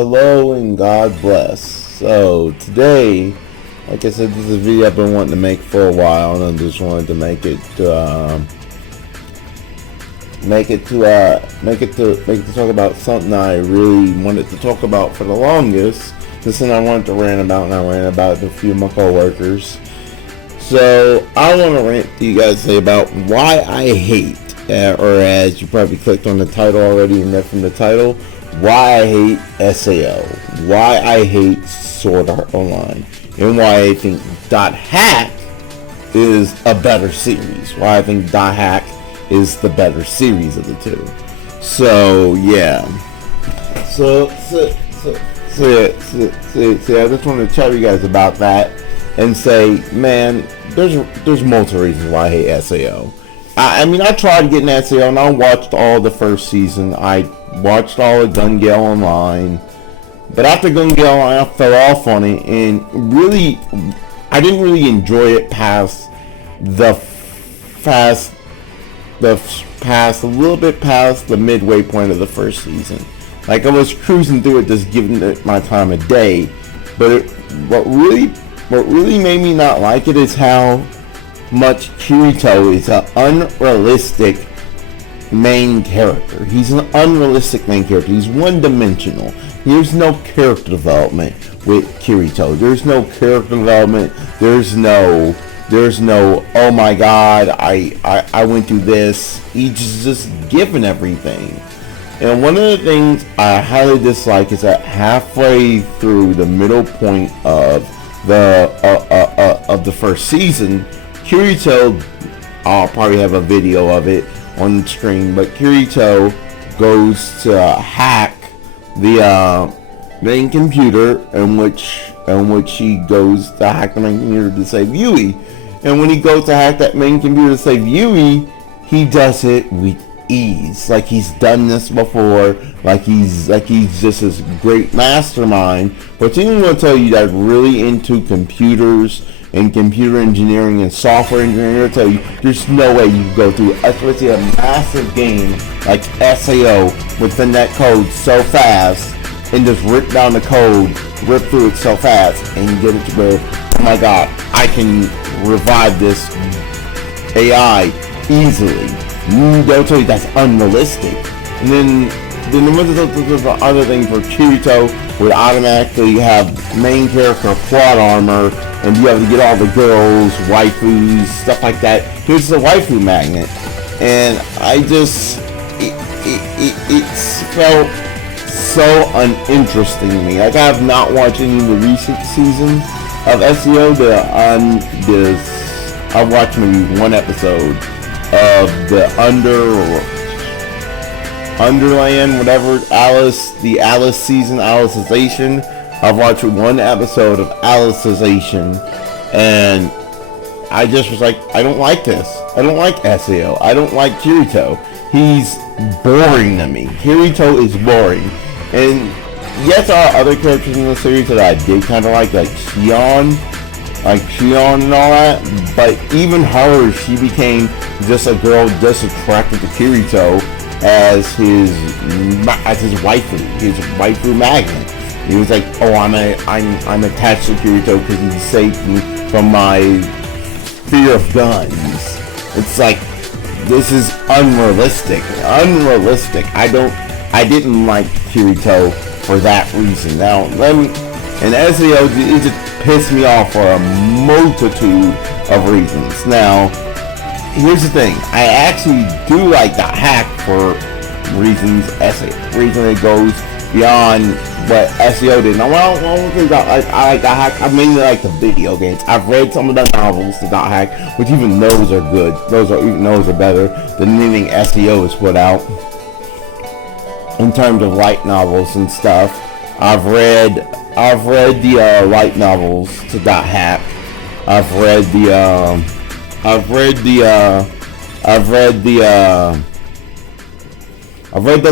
Hello and God bless. So today, like I said, this is a video I've been wanting to make for a while, and I just wanted to make it to talk about something I really wanted to talk about for the longest. This thing I wanted to rant about, and I ran about it to a few of my coworkers. So I want to rant to you guys today about why I hate, or as you probably clicked on the title already and read from the title, why I hate SAO, why I hate Sword Art Online, and why I think .hack is a better series, why I think .hack is the better series of the two. So yeah, so I just want to tell you guys about that and say, man, there's multiple reasons why I hate SAO. I mean, I tried getting SAO and I watched all the first season. I watched all of Gun Gale Online, but after Gun Gale Online, I fell off on it, and really, I didn't really enjoy it past a little bit past the midway point of the first season. Like, I was cruising through it, just giving it my time of day. But what really made me not like it is how much Kirito is an unrealistic main character. He's an unrealistic main character. He's one-dimensional. There's no character development with Kirito. There's no character development. There's no oh my god, I went through this. He's just given everything. And one of the things I highly dislike is that halfway through the middle point of the first season, Kirito, I'll probably have a video of it on the screen, but Kirito goes to hack the main computer, in which he goes to hack the main computer to save Yui. And when he goes to hack that main computer to save Yui, he does it with ease, like he's done this before, like he's just this great mastermind. But I'm going to tell you that really into computers and computer engineering and software engineering, I'll tell you, there's no way you can go through, especially a massive game like SAO, within that code so fast, and just rip down the code, rip through it so fast, and get it to where, oh my god, I can revive this AI easily. They'll tell you that's unrealistic. And then the other thing for Kirito would automatically have main character plot armor, and you have to get all the girls, waifus, stuff like that. Here's the waifu magnet, and I just it felt so uninteresting to me. Like, I have not watched any of the recent seasons of SEO. I've watched maybe one episode of the Underland, whatever, the Alice season, Alicization. I've watched one episode of Alicization, and I just was like, I don't like this. I don't like SAO. I don't like Kirito. He's boring to me. Kirito is boring. And yes, there are other characters in the series that I did kind of like Shion and all that, but even her, she became just a girl just attracted to Kirito as his waifu magnet. He was like, oh, I'm attached to Kirito because he saved me from my fear of guns. It's like, this is unrealistic. I didn't like Kirito for that reason. Now, and SEO, it just pissed me off for a multitude of reasons. Now, here's the thing. I actually do like the hack for reasons it goes beyond what SEO did. Now, one thing I like the hack, I mainly like the video games. I've read some of the novels, the hack, which even those are good. Those are better than anything SEO has put out in terms of light novels and stuff. I've read the light novels to .hack. I've read the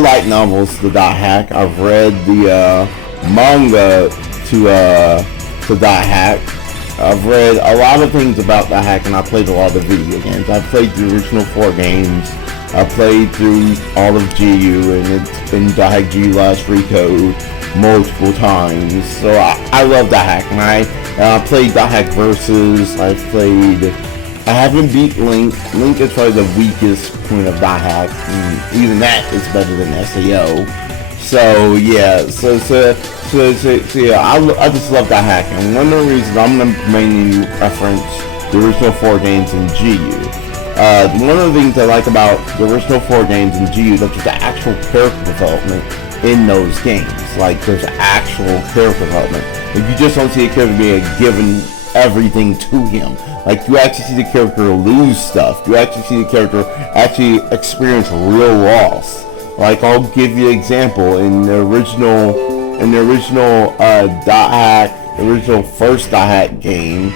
light novels to .hack. I've read the manga to .hack. I've read a lot of things about .hack, and I played a lot of video games. I've played the original 4 games. I played through all of GU, and it's been Hack GU last recode multiple times. So I love Hack, and I played Hack Versus. I haven't beat Link. Link is probably the weakest point of Hack, and even that is better than SAO. So yeah, so yeah, I just love Hack, and one of the reasons I'm gonna mainly reference the original 4 games in GU. One of the things I like about the original 4 games in GU is that there's actual character development in those games. Like, there's actual character development. Like, you just don't see a character being given everything to him. Like, you actually see the character lose stuff. You actually see the character actually experience real loss. Like, I'll give you an example. In the original first Hack game,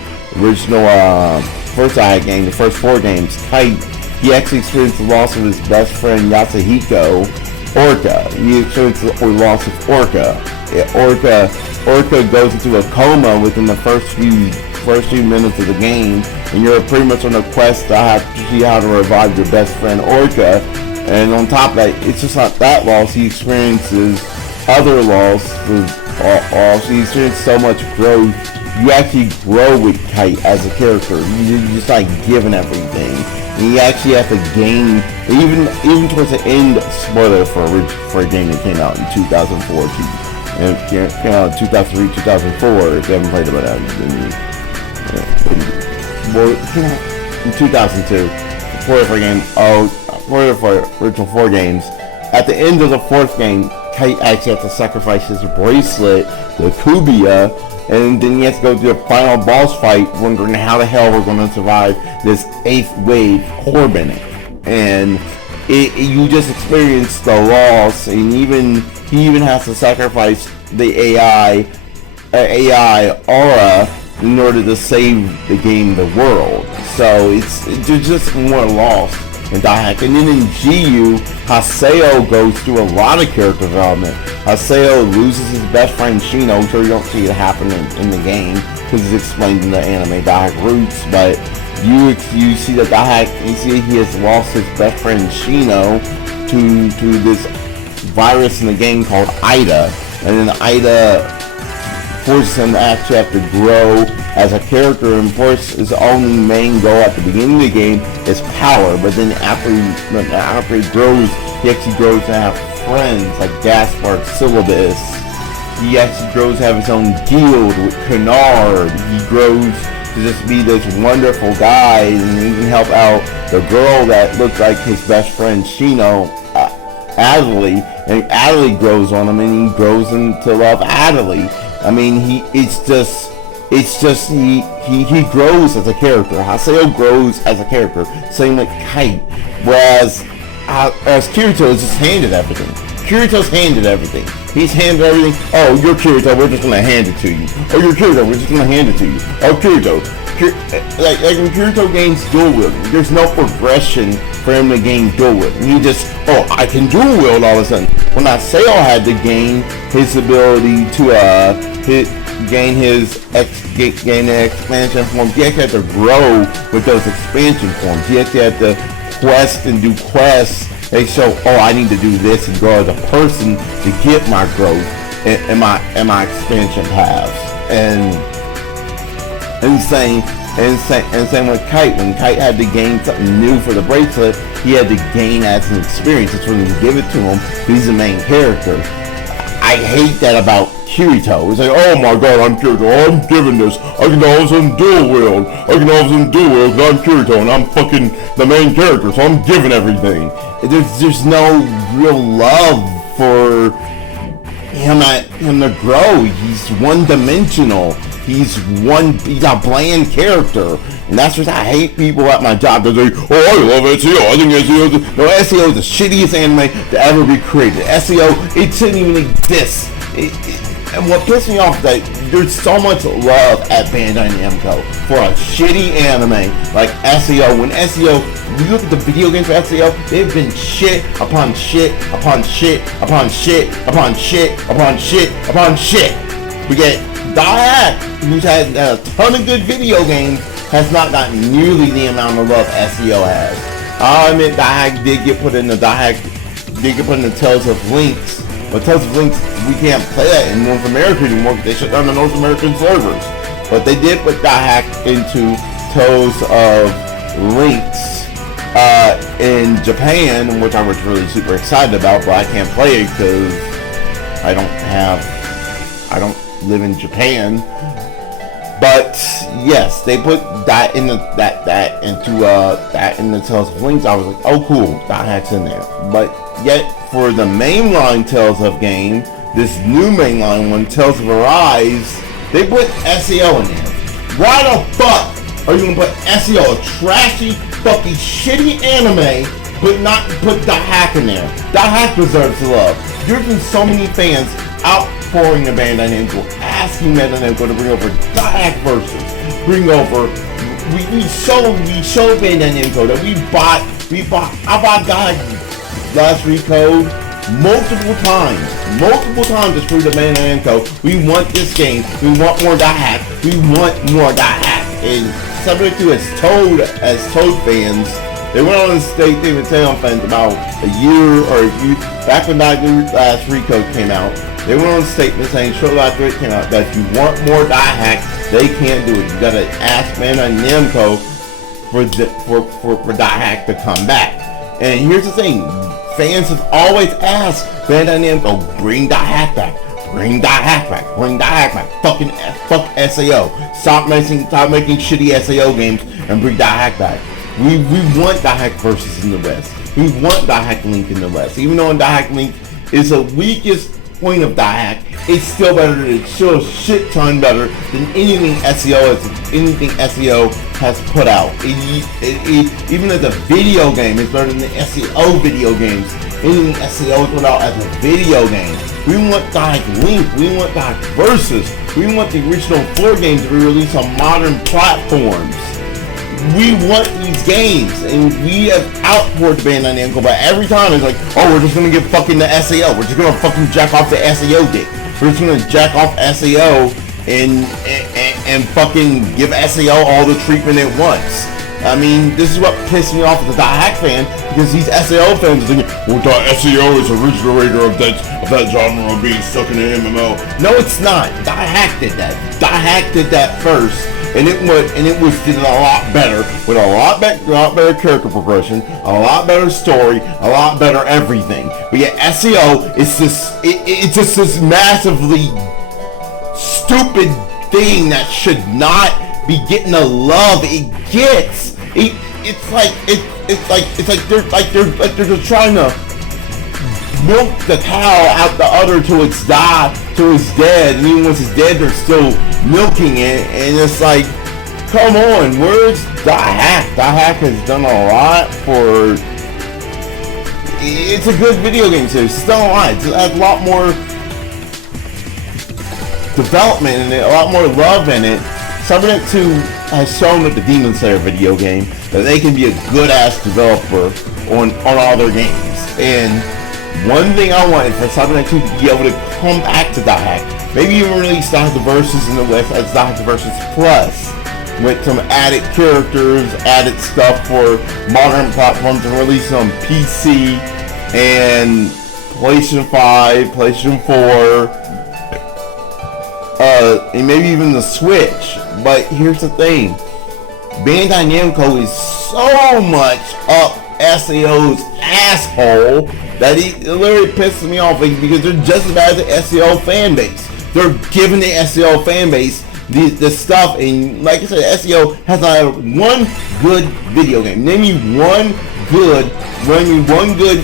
the first 4 games, Kite, he actually experienced the loss of his best friend Yasuhiko, Orca. He experienced the loss of Orca. Orca goes into a coma within the first few minutes of the game, and you're pretty much on a quest to see how to revive your best friend Orca. And on top of that, it's just not that loss. He experiences other losses. He experiences so much growth. You actually grow with Kite as a character. You're just like given everything. And you actually have to gain, even towards the end, spoiler for a game that came out in 2004, and it came out in 2003, 2004, if you haven't played about that, well, it came out in 2002, spoiler for a game, spoiler for original 4 games. At the end of the 4th game, Kite actually has to sacrifice his bracelet, the Kubia, and then you have to go through the final boss fight, wondering how the hell we're going to survive this 8th wave Corbinic. And you just experience the loss, and he even has to sacrifice the AI Aura in order to save the game, the world. So there's just more loss in Hack. And then in GU, Haseo goes through a lot of character development. Haseo loses his best friend Shino. I'm sure you don't see it happen in the game because it's explained in the anime Hack Roots, but you see that he has lost his best friend Shino to this virus in the game called Ida, and then Ida forces him to actually have to grow as a character, and of course his only main goal at the beginning of the game is power, but then after he grows, he actually grows to have friends like Gaspard, Syllabus. He actually grows to have his own guild with Kennard. He grows to just be this wonderful guy, and he can help out the girl that looks like his best friend Shino, Adelie, and Adelie grows on him, and he grows to love Adelie. I mean, he grows as a character. Haseo grows as a character, same like Kite. Whereas Kirito is just handed everything. Kirito's handed everything. He's handed everything. Oh, you're Kirito, we're just gonna hand it to you. Oh, you're Kirito, we're just gonna hand it to you. Oh, Kirito. Like when Kirito gains dual wielding, there's no progression for him to gain dual wielding. He just, I can dual wield all of a sudden. When Haseo had to gain his ability to gain the expansion forms, he actually had to grow with those expansion forms. He actually had to quest and do quests. They show, I need to do this and grow as a person to get my growth and my expansion paths. And same with Kite. When Kite had to gain something new for the bracelet, he had to gain as an experience. That's when you give it to him. He's the main character. I hate that about Kirito. It's like, oh my god, I'm Kirito. I'm giving this. I can all of a sudden dual wield. because I'm Kirito and I'm fucking the main character, so I'm giving everything. There's no real love for him to grow. He's one-dimensional. He's a bland character. And that's what I hate people at my job. They're like, I love SEO. I think SEO is the shittiest anime to ever be created. SEO, it shouldn't even exist. And what pisses me off is that there's so much love at Bandai Namco for a shitty anime like SEO. When SEO, you look at the video games for SEO, they've been shit upon shit upon shit upon shit upon shit upon shit upon shit. We get Daihat, who's had a ton of good video games, has not gotten nearly the amount of love SEO has. I admit Hack did get put in the Tales of Links, but Tales of Links, we can't play that in North America anymore because they shut down the North American servers. But they did put Hack into Tales of Links in Japan, which I was really super excited about, but I can't play it because I don't live in Japan. But yes, they put that in the Tales of Links. I was like, oh cool, Hack's in there. But yet for the mainline Tales of game, this new mainline one, Tales of Arise, they put SAO in there. Why the fuck are you gonna put SAO, a trashy, fucking shitty anime, but not put Hack in there? Hack deserves love. There's been so many fans outpouring the Bandai Namco, asking Bandai Namco to bring over Hack versus, we showed Bandai Namco that I bought Last Recode multiple times to prove to Bandai Namco, we want this game, we want more Hack, and subject to as Toad fans, they went on the state, they were telling fans about a year back when Last Recode came out, they went on a statement saying shortly after it came out that if you want more Hack, they can't do it. You gotta ask Bandai Namco for Hack to come back. And here's the thing, fans have always asked Bandai Namco, bring Hack back. Fuck SAO. Stop making shitty SAO games and bring Hack back. We want Hack versus in the West. We want Hack Link in the West. Even though Hack Link is the weakest point of Hack, it's still better. It's still a shit ton better than anything SAO has put out. Even as a video game, it's better than the SAO video games. Anything SAO put out as a video game. We want Hack Link. We want Hack Versus. We want the original 4 games to be released on modern platforms. We want these games, and we have outpoured Bandai Namco, but every time it's like, oh, we're just gonna give fucking the SAO. We're just gonna fucking jack off the SAO dick. We're just gonna jack off SAO and fucking give SAO all the treatment it wants. I mean, this is what pissed me off as a Hack fan, because these SAO fans are thinking, well, SAO is originator of that genre being stuck in the MMO. No, it's not. Hack did that. Hack did that first. And it did a lot better, with a lot better character progression, a lot better story, a lot better everything. But yet SAO is it's just this massively stupid thing that should not be getting the love it gets. It's like they're just trying to milk the cow out the udder till it's dead, and even once it's dead, they're still milking it, and it's like, come on, where's Hack? Hack has done a lot for. It's a good video game series. It's done a lot. It has a lot more development in it, a lot more love in it. Cybernet 2 has shown with the Demon Slayer video game that they can be a good ass developer on all their games. And one thing I wanted for Cybernet 2 to be able to come back to Hack, maybe even release Hack Versus in the West as Hack Versus Plus, with some added characters, added stuff for modern platforms, and release on PC and PlayStation 5, PlayStation 4, and maybe even the Switch. But here's the thing, Bandai Namco is so much up SAO's asshole that it literally pisses me off, because they're just as bad as the SAO fan base. They're giving the SAO fan base the stuff, and like I said, SAO has one good video game. Name me one good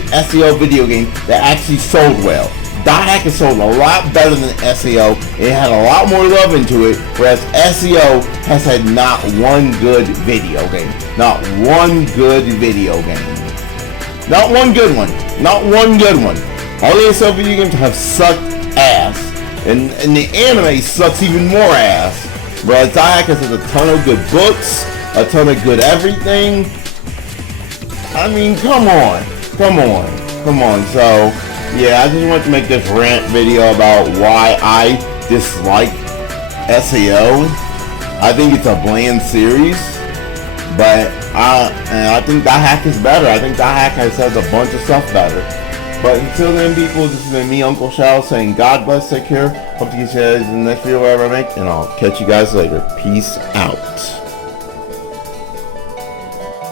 SAO video game that actually sold well. Hack has sold a lot better than SAO. It had a lot more love into it, whereas SAO has had not one good video game. Not one good video game. Not one good one. Not one good one. All the SAO video games have sucked ass. And the anime sucks even more ass. Whereas Hack has a ton of good books, a ton of good everything. I mean, come on. So, yeah, I just want to make this rant video about why I dislike SAO. I think it's a bland series, but And I think that hack is better. I think that hack has a bunch of stuff better. But until then, people, this has been me, Uncle Shao, saying God bless, take care. Hope to see you guys in the next video wherever I make, and I'll catch you guys later. Peace out.